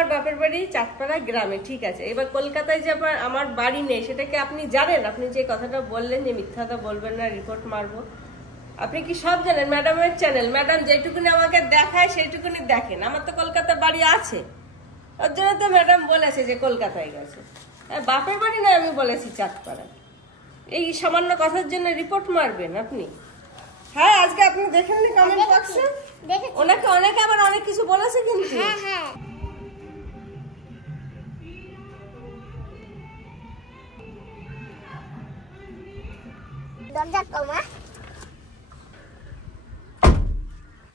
আমার বাপের বাড়ি চাঁদপাড়া গ্রামে, ঠিক আছে। এবার কলকাতায় যে আমার বাড়ি নেই সেটা কি আপনি জানেন? আপনি যে কথাটা বললেন যে মিথ্যাটা বলবেন না, রিপোর্ট মারবো, আপনি কি সব জানেন? ম্যাডামের চ্যানেল, ম্যাডাম যেটুকুনি আমাকে দেখায় সেইটুকুনি দেখেন। আমার তো কলকাতা বাড়ি আছে, ওর জন্য তো ম্যাডাম বলেছে যে কলকাতায় গেছে। বাপের বাড়ি না, আমি বলেছি চাঁদপাড়া। এই সামান্য কথার জন্য রিপোর্ট মারবেন আপনি? হ্যাঁ, আজকে আপনি দেখেননি কমেন্ট বক্সে? ওনাকে অনেকে আবার অনেক কিছু বলেছে কিন্তু। হ্যাঁ হ্যাঁ, দরজা কমা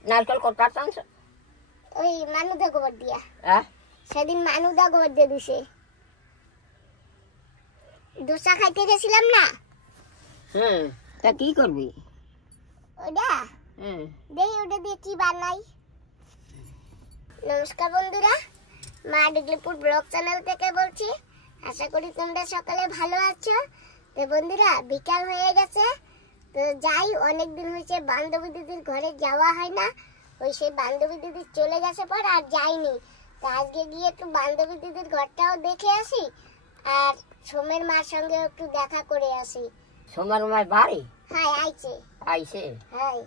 নারকেল কটা চান্স ওই মানুদা গোবর দিয়া। সেদিন মানুদা গোবর দিয়ে দিছে। দোসা খাইতে গেছিলাম না, তা কি করবি? ওটা দেখি ওটা দিয়ে কি বানাই। নমস্কার বন্ধুরা, মা ডিগলিপুর ব্লগ চ্যানেল থেকে বলছি। আশা করি তোমরা সকালে ভালো আছো। তো বন্ধুরা, বিকাল হয়ে গেছে, তো যাই, অনেকদিন হয়েছে বান্ধবী দিদির ঘরে যাওয়া হয় না। ওই সেই বান্ধবী দিদি চলে গেছে পর আর যাইনি। তো আজকে গিয়ে একটু বান্ধবী দিদির ঘরটাও দেখে আসি, আর সোমের মার সঙ্গে একটু দেখা করে আসি। সোমার মার বাড়ি? হ্যাঁ, আইছে। হ্যাঁ,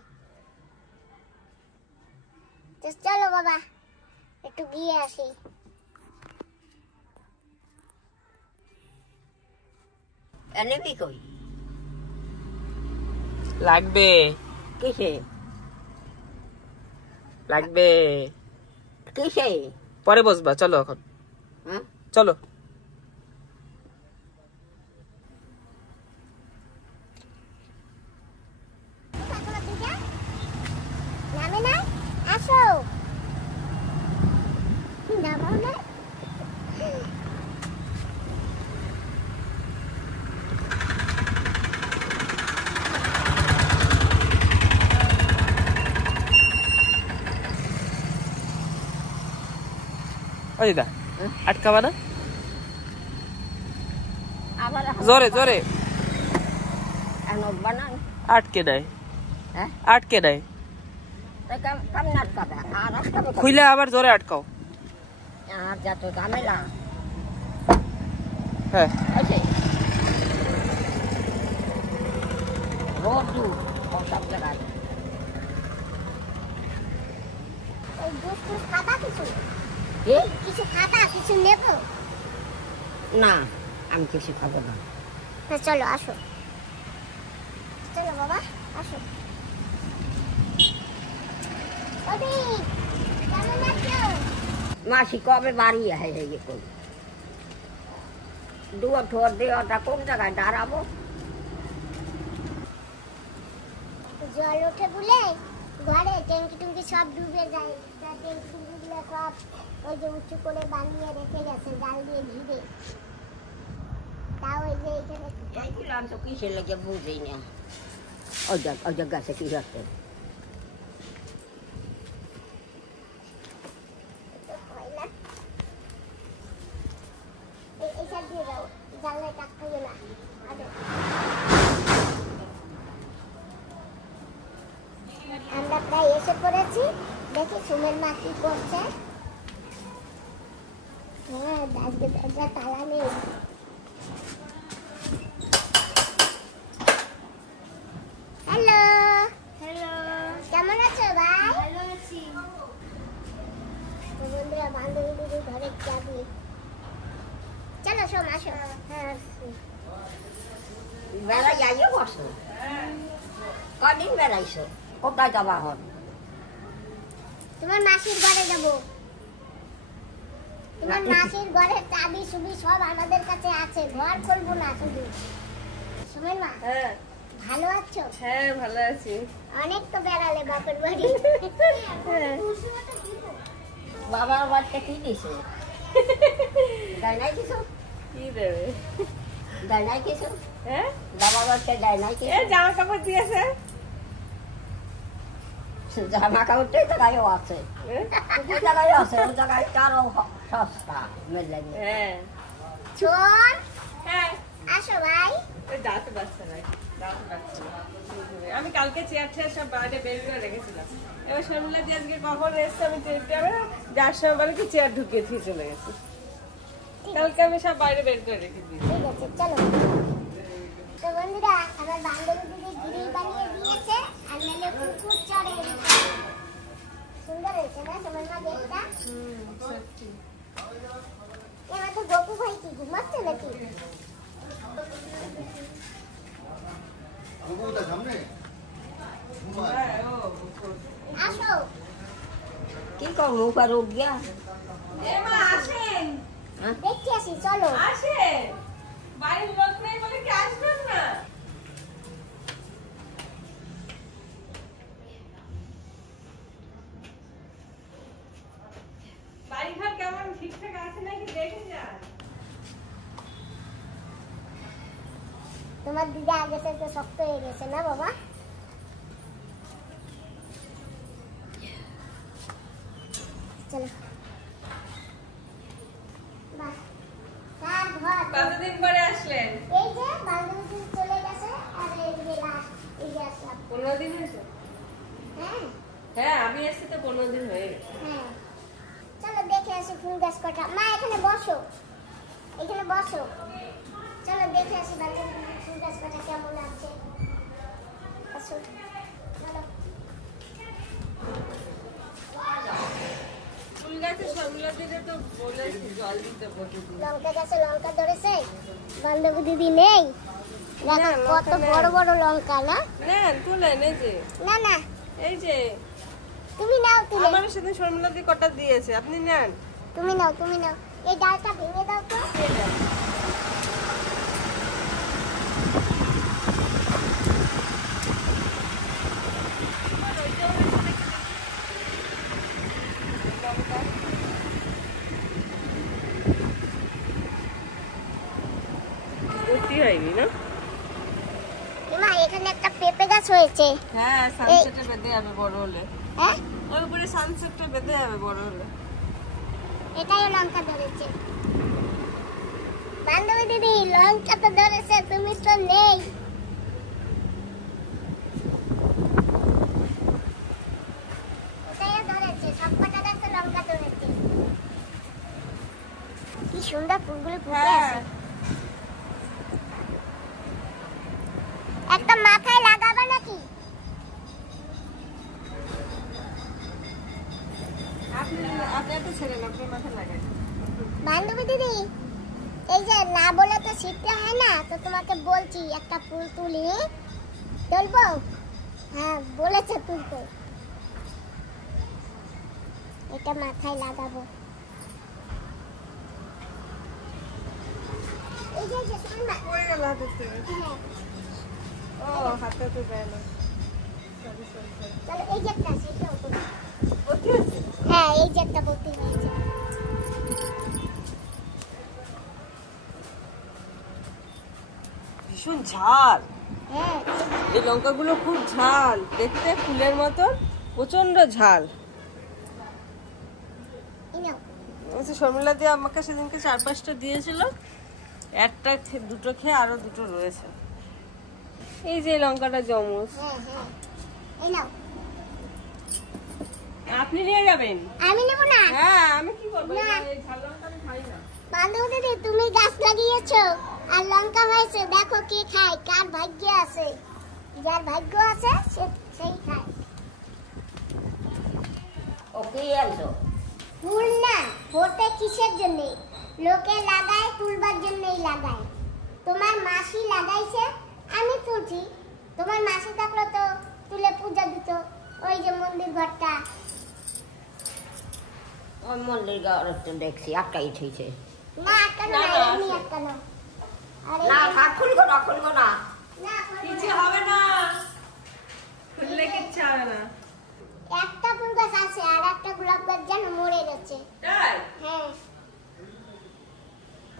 তো চলো বাবা একটু গিয়ে আসি। এনেবি কই? লাগবে। কিসে লাগবে? কিসে? পরে বসবা, চলো এখন। চলো। নামে না, আসো। নামাও না। ও দিদা, আটকাবা না? জোরে জোরে বানান আটকে নাই, আটকে নাই। খুইলে আবার জোরে আটকাও। আর যত ঝামেলা। হ্যাঁ, রোদু সব জায়গায়। ওই দুধ খাতা কিছু খাতা কিছু নেব না, আমি কিছু খাবো না। হ্যাঁ চলো, আসো, চলো বাবা আসো। কেমন আছো? মাসি কবে বাড়ি আহে করি? দুয়ার ঠোয়ার দেওয়াটা কোন জায়গায় দাঁড়াবো? জল ওঠে বলে ঘরে ট্যাঙ্কি টুঙ্কি সব ডুবে যায়। ট্যাঙ্কি টুঙ্কিগুলো সব ওই যে উঁচু করে বানিয়ে রেখে গেছে জাল দিয়ে ঘিরে। তাও ওই যে এখানে এইগুলো আমি তো কিসের লেগে বুঝি না। ওই যে গাছে কি রাখতে হয় না, এই সাইড দিয়ে যাও, জানলায় কাট খাইও না। আমরা প্রায় এসে পড়েছি, দেখি সুমের মা কি করছে। হ্যাঁ, আজকে দরজা তালা নেই। হ্যালো হ্যালো, কেমন আছো ভাই? ভালো আছি। বন্ধুরা, বান্ধবী দিদির ঘরে যাবি, চলো সোম আসো। হ্যাঁ, বেড়াই যাইও বসো। কদিন বেড়াইছো? কোথায় যাবা হন? তোমার মাসির ঘরে যাব। তোমার মাসির ঘরের চাবি সুবি সব আমাদের কাছে আছে, ঘর খুলবো না শুধু। সুমের মা, হ্যাঁ ভালো আছো? হ্যাঁ, ভালো আছি। অনেক তো বেড়ালে বাপের বাড়ি। বাবার বাড়িতে কি দিছে? দেয় নাই কিছু? কি দেবে? দেয় নাই কিছু? হ্যাঁ, বাবার বাড়িতে দেয় নাই কিছু? জামা কাপড় দিয়েছে। জামা কাপড়টাই জায়গায়ও আছে, ওই জায়গায় আছে, ওই জায়গায় আরো সস্তা মেলে। হ্যাঁ শোন, হ্যাঁ, আসো ভাই। দাঁত বাচ্চা নাই, আমি কালকে চেয়ার টেয়ার সব বাইরে বের করে রেখেছিলাম। এবার শর্মিলা দি আজকে কখন এসছে আমি যার সময় বলে কি চেয়ার ঢুকিয়ে দিয়ে চলে গেছি। কালকে আমি সব বাইরে বের করে রেখে দিই। ঠিক আছে চলো। তো বন্ধুরা আমার বান্ধবী দিদি গ্রিল বানিয়ে দিয়েছে আর নালে কুকুর চড়ে। সুন্দর হয়েছে না তোমার মা দেখটা? সত্যি। এবার তো গপু ভাই কি ঘুমাচ্ছে নাকি? আসো। কি কর মুখ আর উঠ গিয়া আসেন, দেখতে আসি চলো। আসেন, বাড়ির লোক নেই বলে কি আসবেন না? বাড়িঘর কেমন ঠিকঠাক আছে নাকি দেখে যান। তোমার দিদা আগে থেকে শক্ত হয়ে গেছে না বাবা? চলো। বাহ, কার ঘর? কতদিন পরে আসলেন? এই যে বান্ধবী চলে গেছে আর এই যে লাস্ট এই যে আসলাম। 15 দিন হয়েছে। হ্যাঁ হ্যাঁ আমি এসে তো 15 দিন হয়ে গেছে। হ্যাঁ চলো দেখে আসি ফুল গাছ কটা। মা এখানে বসো, এখানে বসো। চলো দেখে আসি বান্ধবী ফুল গাছ কটা কেমন আছে। আসো চলো। ফুল গাছে শর্মিলা দিলে তো বলেছি জল দিতে প্রতিদিন। লঙ্কা গাছে লঙ্কা ধরেছে, বান্ধবী দিদি নেই। দেখো কত বড় বড় লঙ্কা না? নেন তুলেন, এই যে না না এই যে তুমি নাও, তুলে আমার সাথে শর্মিলা দি কটা দিয়েছে, আপনি নেন। তুমি নাও, তুমি নাও। এই ডালটা ভেঙে দাও তো। ভর্তি হয়নি না? মা এখানে একটা পেঁপে গাছ হয়েছে। হ্যাঁ সানসেটে বেঁধে যাবে বড় হলে। হ্যাঁ ওর উপরে সানসেটটা বেঁধে যাবে বড় হলে। এটাই লঙ্কা ধরেছে। বান্ধবী দিদি লঙ্কা তো ধরেছে, তুমি তো নেই। এটাই ধরেছে, সবকটা গাছে লঙ্কা ধরেছে। কি সুন্দর ফুলগুলো ফুটে আছে। একটা মাথায় লাগাবা নাকি? আপনি একটু ছেড়েন, আপনার মাথায় লাগাই। বান্ধবী দিদি এই যে না বলে তো শিখতে হয় না, তো তোমাকে বলছি একটা ফুল তুলি। তুলবো? হ্যাঁ বলেছে তুলতে। এটা মাথায় লাগাবো। এই যে শোনা। পড়ে গেল হাতের থেকে। হ্যাঁ ও হাতে তো দেয় না। চলো এই যে একটা আছে, এটাও তুলি। ভর্তি আছে? হ্যাঁ এই যে একটা বলতে হয়েছে। ভীষণ ঝাল। হ্যাঁ এই লঙ্কাগুলো খুব ঝাল, দেখতে ফুলের মতন, প্রচন্ড ঝাল। এই নাও। আচ্ছা শর্মিলা দিয়ে আমাকে সেদিনকে 4-5টা দিয়েছিল, একটা দুটো খেয়ে আরো দুটো রয়েছে। এই যে লঙ্কাটা জমুস। হ্যাঁ হ্যাঁ এই নাও। আপনি নিয়ে যাবেন? আমি নেব না। হ্যাঁ আমি কি করবো, না। এই ঝাল লঙ্কা আমি খাই না। বান্ধবী দিদি তুমি গাছ লাগিয়েছো আর লঙ্কা হয়েছে, দেখো কি খায়, কার ভাগ্যে আছে। যার ভাগ্য আছে সেই খায়। ও কি আনছো? ফুল না ফোটে কিসের জন্য? লোকে লাগায় তুলবার জন্যই লাগায়। তোমার মাসি লাগাইছে, আমি তুলছি। তোমার মাসি থাকলে তো তুলে পূজা দিত। ওই যে মন্দির ঘরটা। ওই মন্দির ঘরে তো দেখছি আটকাই থইছে। না আটকানো না, না, না, এমনি আছে। আটকানো। আর না কাঠ খুলবো না, খুলবো না। না করবো কিছু না। হবে না, খুললে কিচ্ছু হবে না। একটা ফুল গাছ আছে আর একটা গোলাপ গাছ যেন মরে গেছে। তাই? হ্যাঁ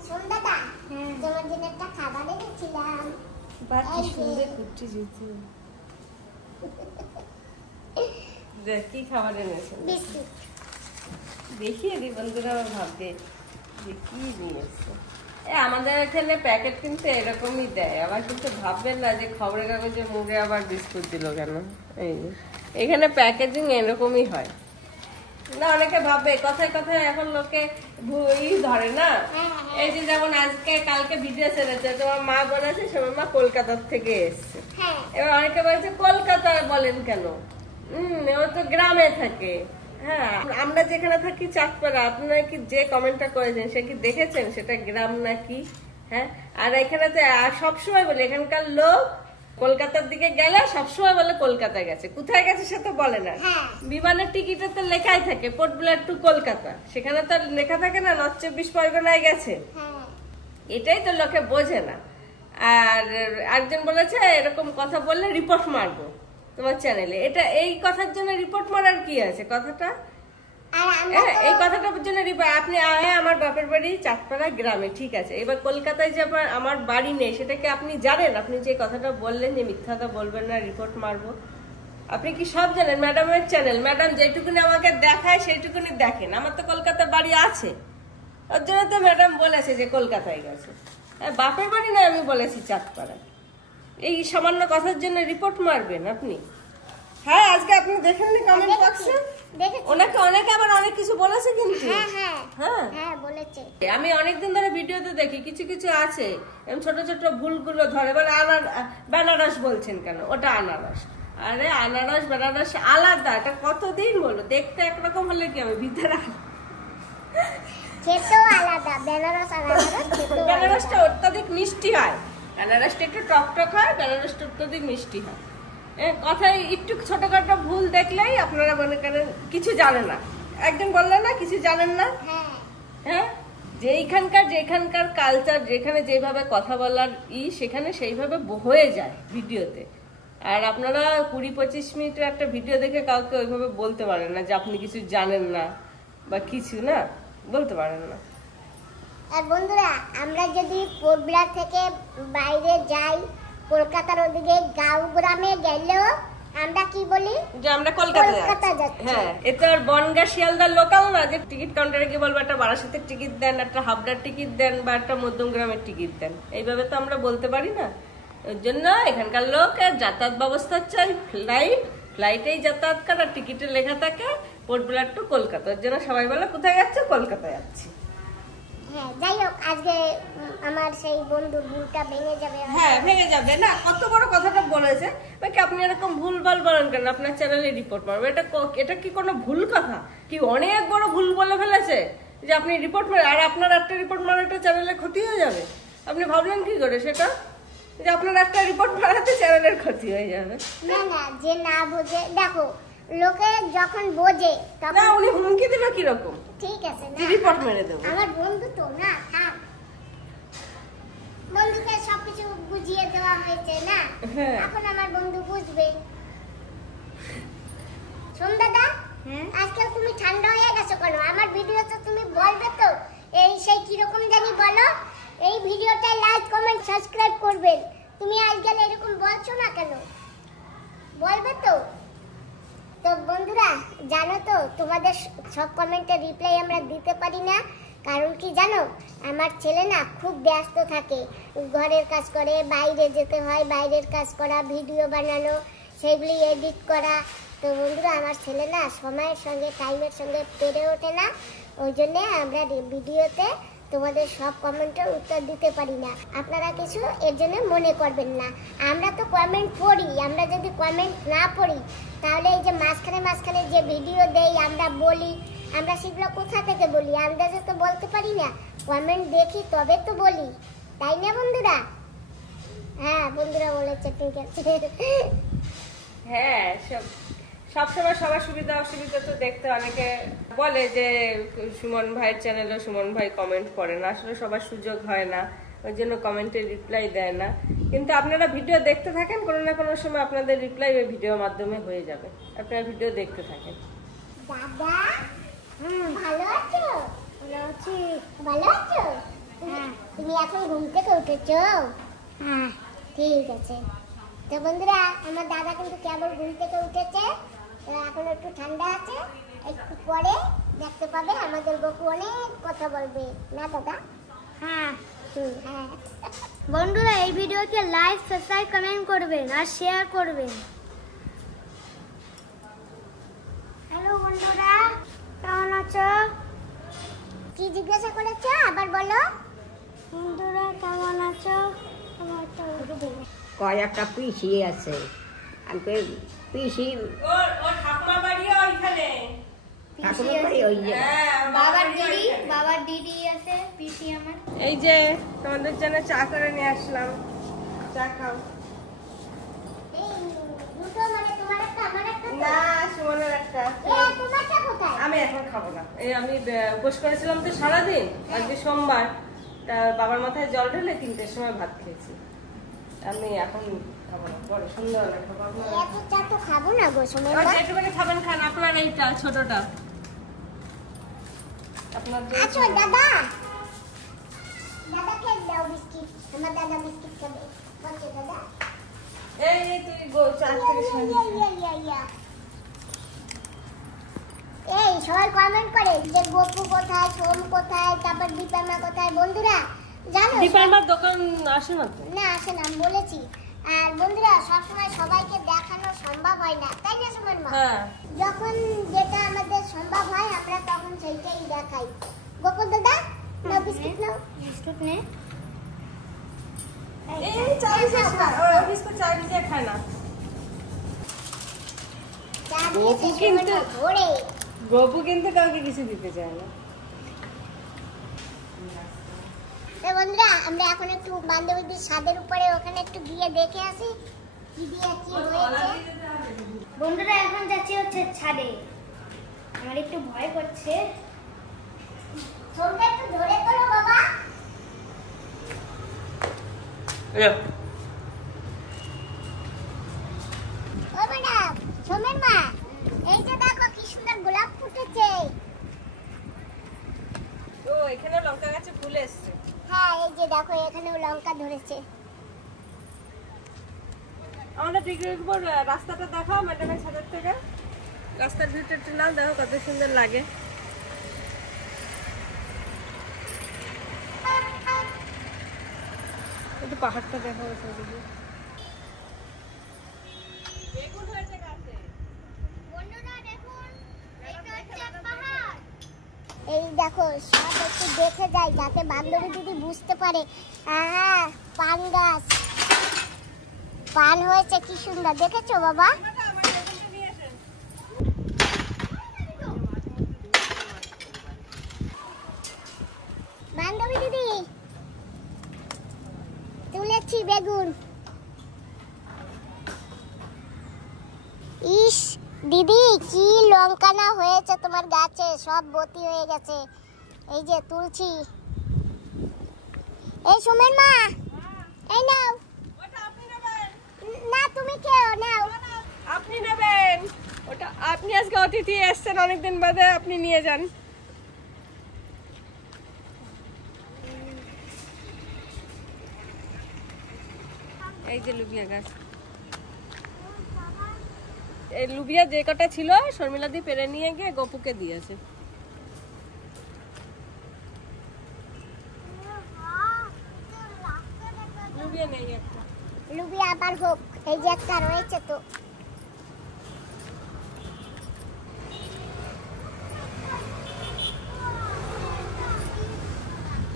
সন্ধ্যাটা তোমার জন্য একটা খাবার এনেছিলাম। বাহ কি এই যে। সুন্দর কুট্টি জিতু। দেখ কি খাবার এনেছে, বিস্কুট। দেখিয়ে দি বন্ধুরা, আমার ভাববে যে কি নিয়ে এসছে। আমাদের এখানে প্যাকেট কিন্তু এরকমই দেয়, আবার কিন্তু ভাববেন না যে খবরের কাগজে মুড়ে আবার বিস্কুট দিল কেন। এই এখানে প্যাকেজিং এরকমই হয় না, অনেকে ভাববে কথায় কথায় এখন লোকে ধরে না। এই যে যেমন আজকে কালকে ভিডিও ছেড়েছে, তোমার মা বলেছে সময় মা কলকাতার থেকে এসছে, এবার অনেকে বলছে কলকাতা বলেন কেন, ও তো গ্রামে থাকে। হ্যাঁ, আমরা যেখানে থাকি চাঁদপাড়া, আপনারা কি যে কমেন্টটা করেছেন সে কি দেখেছেন সেটা গ্রাম নাকি? হ্যাঁ, আর এখানে তো সবসময় বলে এখানকার লোক কলকাতার দিকে গেলে সবসময় বলে কলকাতা গেছে, কোথায় গেছে সে তো বলে না। বিমানের টিকিটে তো লেখাই থাকে পোর্ট ব্লেয়ার টু কলকাতা, সেখানে তো লেখা থাকে না নর্থ 24 পরগনায় গেছে। এটাই তো লোকে বোঝে না। আর একজন বলেছে এরকম কথা বললে রিপোর্ট মারবো তোমার চ্যানেলে, এটা এই কথার জন্য রিপোর্ট মারার কি আছে? কথাটা এই কথাটার জন্য আপনি আমার বাপের বাড়ি চাঁদপাড়া গ্রামে, ঠিক আছে, এবার কলকাতায় যে আমার বাড়ি নেই সেটা কি আপনি জানেন? আপনি যে কথাটা বললেন যে মিথ্যাটা বলবেন না, রিপোর্ট মারবো, আপনি কি সব জানেন? ম্যাডামের চ্যানেল, ম্যাডাম যেটুকুনি আমাকে দেখায় সেইটুকুনি দেখেন। আমার তো কলকাতা বাড়ি আছে, ওর জন্য তো ম্যাডাম বলেছে যে কলকাতায় গেছে। বাপের বাড়ি না, আমি বলেছি চাঁদপাড়া। এই সামান্য কথার জন্য রিপোর্ট মারবেন আপনি? হ্যাঁ, আজকে আপনি দেখেননি কমেন্ট বক্সে ওনাকে অনেকে আবার অনেক কিছু বলেছে কিন্তু। হ্যাঁ বলেছে। আমি অনেকদিন ধরে ভিডিওতে দেখি কিছু কিছু আছে এরকম ছোট ছোট ভুলগুলো ধরে, বলে বেনারস বলছেন কেন, ওটা আনারস। আরে আনারস বেনারস আলাদা, এটা কতদিন বলো, দেখতে একরকম হলে কি হবে, ভিতরে আলাদা। বেনারসটা অত্যাধিক মিষ্টি হয়, বেনারসটা একটু টকটক হয়, বেনারসটা অত্যাধিক মিষ্টি হয়। কথায় একটু ছোটখাটো ভুল দেখলেই আপনারা মনে করেন কিছু জানেন না। একজন বললেন না কিছু জানেন না। হ্যাঁ, যেখানকার কালচার, যেখানে যেভাবে কথা বলার সেখানে সেইভাবে হয়ে যায় ভিডিওতে। আর আপনারা 20-25 মিনিটের একটা ভিডিও দেখে কাউকে ওইভাবে বলতে পারেন না যে আপনি কিছু জানেন না বা কিছু না, বলতে পারেন না। আর বন্ধুরা, আমরা যদি পোর্ট ব্লেয়ার থেকে বাইরে যাই, কলকাতার ওদিকে গাঁও গ্রামে গেলেও আমরা কি বলি যে আমরা কলকাতা যাচ্ছি। হ্যাঁ, এটা আর বনগা শিয়ালদার লোকাল না যে টিকিট কাউন্টারে গিয়ে বলবো একটা বারাসাতের টিকিট দেন, একটা হাবড়ার টিকিট দেন বা একটা মধ্যমগ্রামের টিকিট দেন, এইভাবে তো আমরা বলতে পারি না। ওর জন্য এখানকার লোকের যাতায়াত ব্যবস্থা চাই ফ্লাইটেই যাতায়াত করার টিকিটে লেখা থাকে পোর্ট ব্লেয়ার টু কলকাতা, ওর জন্য সবাই বলে কোথায় যাচ্ছে, কলকাতায় যাচ্ছি। হ্যাঁ, যাই হোক, আজকে আমার সেই বন্ধুর ভুলটা ভেঙে যাবে। হ্যাঁ, ভেঙে যাবে না, কত বড় কথাটা বলেছে, আপনি এরকম ভুলভাল বলেন কেন, আপনার চ্যানেলে রিপোর্ট মারবে। এটা কি কোনো ভুল কথা? কি অনেক বড় ভুল বলে ফেলেছে যে আপনি রিপোর্ট মারেন, আর আপনার একটা রিপোর্ট মারাটা চ্যানেলে ক্ষতি হয়ে যাবে? আপনি ভাবলেন কি করে সেটা, যে আপনার একটা রিপোর্ট মারাতে চ্যানেলের ক্ষতি হয়ে যাবে? না, যে না বোঝে, দেখো লোকে যখন বোঝে তখন না, উনি হুমকি দিল কি রকম? ঠিক আছে না, রিপোর্ট মেরে দেব। আমার বন্ধু তো না, থাক, বন্ধুকে সবকিছু বুঝিয়ে দেওয়া হয়েছে না, এখন আমার বন্ধু বুঝবে। শোন দাদা, আজকাল তুমি ঠান্ডা হয়ে গেছো কেন? আমার ভিডিওতে তুমি বলবে তো এই সেই কিরকম জানি বলো, এই ভিডিওটা লাইক কমেন্ট সাবস্ক্রাইব করবেন। তুমি আজকাল এরকম বলছো না কেন, বলবে তো? তো বন্ধুরা, জানো তো তোমাদের সব কমেন্টের রিপ্লাই আমরা দিতে পারি না, কারণ কি জানো, আমার ছেলে না খুব ব্যস্ত থাকে, ঘরের কাজ করে, বাইরে যেতে হয়, বাইরের কাজ করা, ভিডিও বানানো, সেগুলি এডিট করা। তো বন্ধুরা, আমার ছেলে না সময়ের সঙ্গে টাইমের সঙ্গে পেরে ওঠে না, ওই জন্যে আমরা ভিডিওতে তোমাদের সব কমেন্টের উত্তর দিতে পারি না। আপনারা কিছু এর জন্য মনে করবেন না, আমরা তো কমেন্ট পড়ি। আমরা যদি কমেন্ট না পড়ি তাহলে এই যে মাঝখানে যে ভিডিও দেই আমরা বলি, আমরা সেগুলো কোথা থেকে বলি? আন্দাজে তো বলতে পারি না, কমেন্ট দেখি তবে তো বলি, তাই না বন্ধুরা? হ্যাঁ, বন্ধুরা বলেছে, ঠিক আছে। হ্যাঁ, সবসময় সবার সুবিধা অসুবিধা তো দেখতে, অনেকে বলে যে সুমন ভাইয়ের চ্যানেলে সুমন ভাই কমেন্ট করে না, আসলে সবার সুযোগ হয় না, ওই জন্য কমেন্টে রিপ্লাই দেয় না। কিন্তু আপনারা ভিডিও দেখতে থাকেন, কোনো না কোনো সময় আপনাদের রিপ্লাই ওই ভিডিওর মাধ্যমে হয়ে যাবে, আপনারা ভিডিও দেখতে থাকেন। দাদা, ভালো আছো? ভালো আছো? তুমি এখন ঘুম থেকে উঠেছো? হ্যাঁ, ঠিক আছে। তো বন্ধুরা, আমার দাদা কিন্তু কেবল ঘুম থেকে উঠেছে, এখন একটু ঠান্ডা আছে, একটু পরে দেখতে পাবে আমাদের গপু অনেক কথা বলবে, না দাদা? হ্যাঁ, হ্যাঁ বন্ধুরা এই ভিডিওকে লাইক সাবস্ক্রাইব কমেন্ট করবেন আর শেয়ার করবেন। হ্যালো বন্ধুরা, কেমন আছো? কি জিজ্ঞাসা করেছো আবার বলো? বন্ধুরা কেমন আছো? কয়েকটা পিসি আছে, আমাকে পিসি ওর ঠাকুমা বাড়ি ওইখানে। ঠাকুরের বাড়ি ওই যে হ্যাঁ, বাবার দিদি আছে, পিসি আমার। এই যে তোমাদের জন্য চা করে নিয়ে আসলাম, চা খাও। এই দুটো মানে তোমার একটা আমার একটা? না, সুমনের একটা। তোমারটা কোথায়? আমি এখন খাবো না, এই আমি উপোস করেছিলাম তো সারাদিন, আজকে সোমবার, তা বাবার মাথায় জল ঢেলে 3টের সময় ভাত খেয়েছি। আমি এখন খাবো না, বড় সুন্দর না খাবো। এত চা তো খাবো না গো সময়। যেটুকুনি খাবেন খান, আপনার এইটা ছোটটা আপনার। আচ্ছা দাদা, দাদা খেয়ে দাও বিস্কিট, আমার দাদা বিস্কিট খাবে। বলছে দাদা এই তুই চা থেকে এই সবাই কমেন্ট করে যে গোপু কোথায়, সোম কোথায়, তারপর দীপামা কোথায়। বন্ধুরা জানো দীপার দোকান আসে না তো? না আসে না, আমি বলেছি। আর বন্ধুরা সবসময় সবাইকে দেখানো সম্ভব হয় না, তাই না সুমন মা? হ্যাঁ, যখন যেটা আমাদের সম্ভব হয় আমরা তখন সেইটাই দেখাই। গোপু দাদা নাও বিস্কিট নাও। বিস্কুট নে। এই চা বিস্কুট খায়, ও বিস্কুট চা ভিজে খায় না। চা গোপু দিয়েছে কিন্তু সুমন ভোরে। গোপু কিন্তু কাউকে কিছু দিতে চায় না। তো বন্ধুরা আমরা এখন একটু বান্ধবীদের ছাদের উপরে ওখানে একটু গিয়ে দেখে আসি কি দিয়ে কি হয়েছে। বন্ধুরা এখন যাচ্ছি হচ্ছে ছাদে, আমার একটু ভয় করছে। সোমটা একটু ধরে করো বাবা। ও ম্যাডাম, সোমের মা, এই যে দেখো কি সুন্দর গোলাপ ফুটেছে। ও এখানে লঙ্কা গাছে ফুল এসছে। হ্যাঁ এই যে দেখো এখানেও লঙ্কা ধরেছে। আমাদের পিকনিক পর রাস্তাটা দেখাও ম্যাডামের ছাদের থেকে, রাস্তার ভিউটা নাও, দেখো কত সুন্দর লাগে। একটু পাহাড়টা দেখো ওইদিকে। বেগুন হয়েছে গাছে। বন্ধুরা দেখুন, এটা হচ্ছে পাহাড়। এই দেখো সব একটু দেখে যাই যাতে বান্ধবী দিদি বুঝতে পারে। হ্যাঁ পান গাছ, পান হয়েছে কি সুন্দর, দেখেছো বাবা? বান্ধবী দিদি তুলেছি বেগুন। ইস দিদি কি লঙ্কা না হয়েছে তোমার গাছে, সব বতি হয়ে গেছে। এই যে তুলছি। এই সুমের মা, এই নাও। না তুমি খেও, নাও। আপনি নেবেন ওটা, আপনি আজকে অতিথি এসেছেন অনেকদিন বাদে, আপনি নিয়ে যান। এই যে লুবিয়া গাছ, এই লুবিয়া যে কটা ছিল শর্মিলা দি পেরে নিয়ে গিয়ে গপুকে দিয়েছে। লুবিয়া নেই একটা। লুবি আবার হোক, এই যে একটা রয়েছে তো।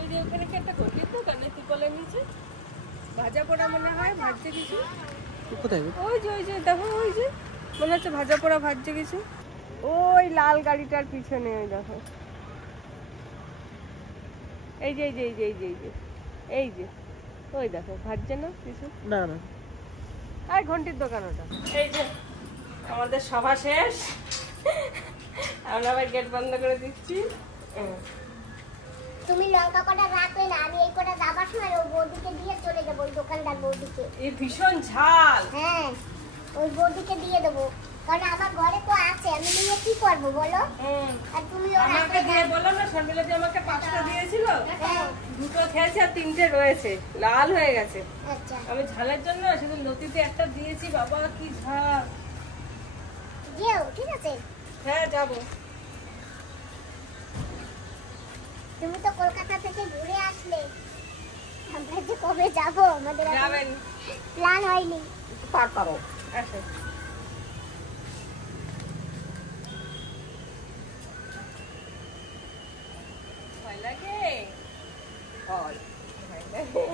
এই যে ওখানে কি একটা ঘটির দোকান, তিরপলের নিচে ভাজা পোড়া মনে হয় ভাজছে কিছু। কোথায়? ওই যে দেখো, ওই যে মনে হচ্ছে ভাজা পোড়া ভাজছে কিছু, ওই লাল গাড়িটার পিছনে। ওই দেখো, এই যে এই যে এই যে এই যে এই যে এই যে ওই দেখো ভাজছে না কিছু। না না, আর ঘন্টির দোকান ওটা। এই যে আমাদের সভা শেষ, আমরা আবার গেট বন্ধ করে দিচ্ছি। তুমি লঙ্কা কটা রাখবে না, আমি এই কটা যাবার সময় ওই বৌদিকে দিয়ে চলে যাবো, ওই দোকানদার বৌদিকে। এই ভীষণ ঝাল। হ্যাঁ ওই বৌদিকে দিয়ে দেবো, কারণ আমার ঘরে তো আছে, আমি নিয়ে কি করবো বলো? আর তুমি আমাকে দিয়ে বললাম না, শর্মিলা দি আমাকে 5টা দিয়েছিল, হ্যাঁ 2টো খেয়েছে আর 3টে রয়েছে, লাল হয়ে গেছে। আচ্ছা আমি ঝালের জন্য শুধু লতিতে একটা দিয়েছি, বাবা কি ঝাল। যেও, ঠিক আছে। হ্যাঁ যাবো। তুমি তো কলকাতা থেকে ঘুরে আসলে, আমরা যে কবে যাব আমাদের যাবেন প্ল্যান হয়নি। পার করো। আসো ভয় লাগে হয়। ভয় লাগে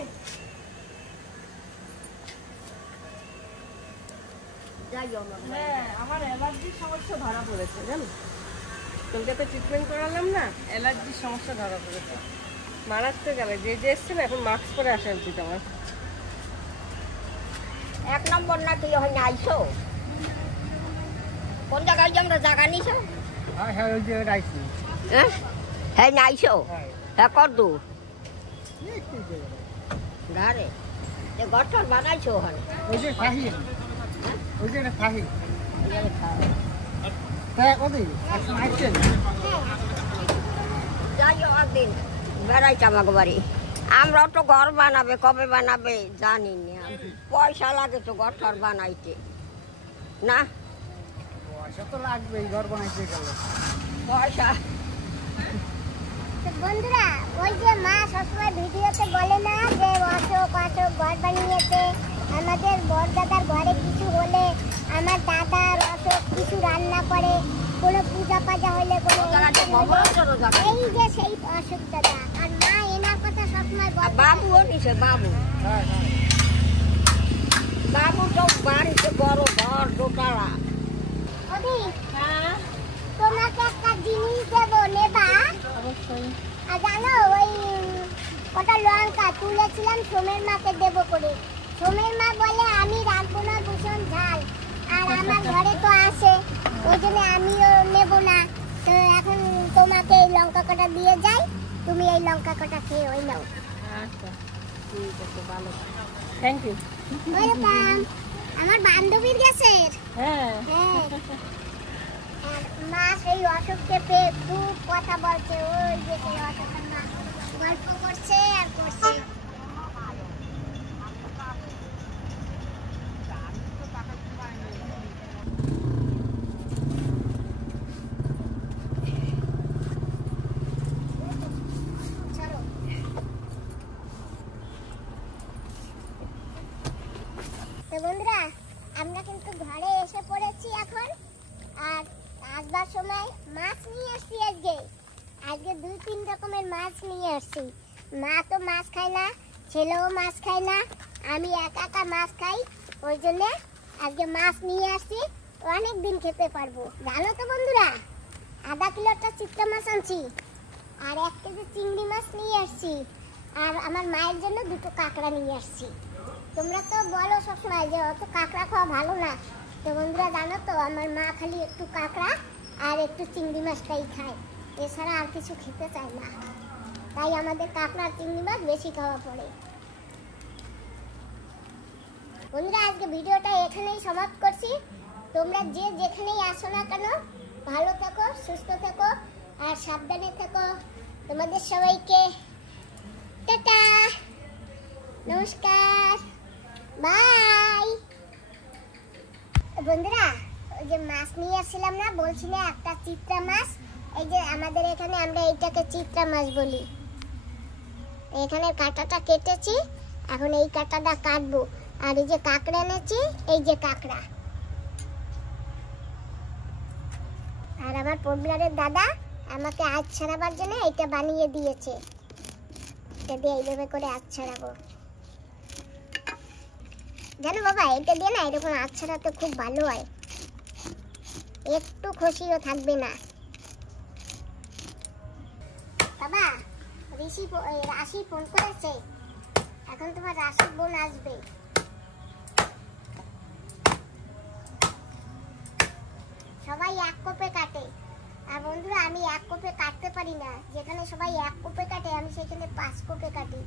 যাইও না। হ্যাঁ আমার অ্যালার্জির সমস্যা ধরা পড়েছে জানো, কলকাতা ট্রিটমেন্ট করালাম না, অ্যালার্জির সমস্যা ধরা পড়েছে মারাত্মক। গেলে যে যে এসছে না এখন মাস্ক পরে আসা উচিত আমার। 1 নম্বর নাকি হয় না আইছো? কোন জায়গায় যে আমরা জায়গা নিছো? হ্যাঁ ওই যে রাইছি হ্যাঁ না আইছো? হ্যাঁ কত দূর? ঘরে যে ঘরটা বানাইছো ওখানে? ওই যে থাহি ওই যে থাহি হ্যাঁ ওদি এখন আইছেন যাইও একদিন বেড়াইতে আমাকে বাড়ি। আমরা তো ঘর বানাবে, কবে বানাবে জানি না। পয়সা লাগে তো ঘর টর বানাইতে না, পয়সা তো লাগবেই ঘর বানাইতে গেলে। পয়সা তো বন্ধুরা ওই যে মা সবসময় ভিডিওতে বলে না যে অশোক অশোক ঘর বানিয়েছে, আমাদের বড় দাদার ঘরে কিছু হলে আমার দাদার অশোক কিছু রান্না করে, কোনো পূজা পাজা হলে কোনো এই যে সেই অশোক দাদা। আর মা এনার কথা সবসময় বলে। বাবুও নিছে, বাবু হ্যাঁ বাবু তো বাড়িতে বড় ঘর দোতলা। ওদি তোমাকে একটা জিনিস দেবো, নেবা? অবশ্যই আর জানো ওই কটা লঙ্কা তুলেছিলাম সোমের মাকে দেবো করে, সোমের মা বলে আমি রাখবো না, ভীষণ ঝাল, আর আমার ঘরে তো আসে ওই জন্য আমিও নেবো না। তো এখন তোমাকে এই লঙ্কা কটা দিয়ে যাই, তুমি এই লঙ্কা কটা খেয়ে ওই নাও। আচ্ছা ঠিক আছে, ভালো, থ্যাংক ইউ। ওয়েলকাম। আমার বান্ধবীর গ্যাসের হ্যাঁ হ্যাঁ। আর মা সেই অশোককে পেয়ে খুব কথা বলছে, ওই যে সেই অশোকের মা গল্প করছে আর করছে। চলো। তো বন্ধুরা আমরা কিন্তু ঘরে এসে পড়েছি এখন। আর আসবার সময় মাছ নিয়ে আসছি আজকে 2-3 রকমের মাছ নিয়ে আসছি। মা তো মাছ খায় না, ছেলেও মাছ খায় না, আমি একা মাছ খাই, ওই জন্য আজকে মাছ নিয়ে আসছি, অনেক দিন খেতে পারবো। জানো তো বন্ধুরা 1/2 কিলো একটা চিত্রা মাছ আনছি, আর 1 কেজি চিংড়ি মাছ নিয়ে আসছি, আর আমার মায়ের জন্য 2টো কাঁকড়া নিয়ে আসছি। তোমরা তো বলো সবসময় যে অত কাঁকড়া খাওয়া ভালো না, তো বন্ধুরা জানো তো আমার মা খালি একটু কাঁকড়া আর একটু চিংড়ি মাছটাই খায়, এছাড়া আর কিছু খেতে চায় না, তাই আমাদের কাঁকড়া আর চিংড়ি মাছ বেশি খাওয়া পড়ে। বন্ধুরা আজকে ভিডিওটা এখানেই সমাপ্ত করছি। তোমরা যে যেখানেই আসো না কেন ভালো থেকো, সুস্থ থেকো আর সাবধানে থেকো। তোমাদের সবাইকে টাটা, নমস্কার, বাই। বন্ধুরা ওই যে মাছ নিয়ে আসছিলাম না, বলছি না একটা চিত্রা মাছ, এই যে আমাদের এখানে আমরা এইটাকে চিত্রা মাছ বলি। এখানে কাঁটাটা কেটেছি, এখন এই কাঁটাটা কাটবো। আর এই যে কাঁকড়া এনেছি, এই যে কাঁকড়া। আর আমার পবলারের দাদা আমাকে আজ ছাড়াবার জন্য এটা বানিয়ে দিয়েছে, এটা দিয়ে এইভাবে করে আজ ছাড়াবো। জানো বাবা এটা দিয়ে না এরকম আজ ছাড়াতে খুব ভালো হয়, একটু খুশিও থাকবে না। বাবা রাশি ফোন করেছে, এখন তোমার রাশির বোন আসবে। সবাই 1 কোপে কাটে, আর বন্ধুরা আমি 1 কোপে কাটতে পারি না, যেখানে সবাই 1 কোপে কাটে আমি সেখানে 5 কোপে কাটি।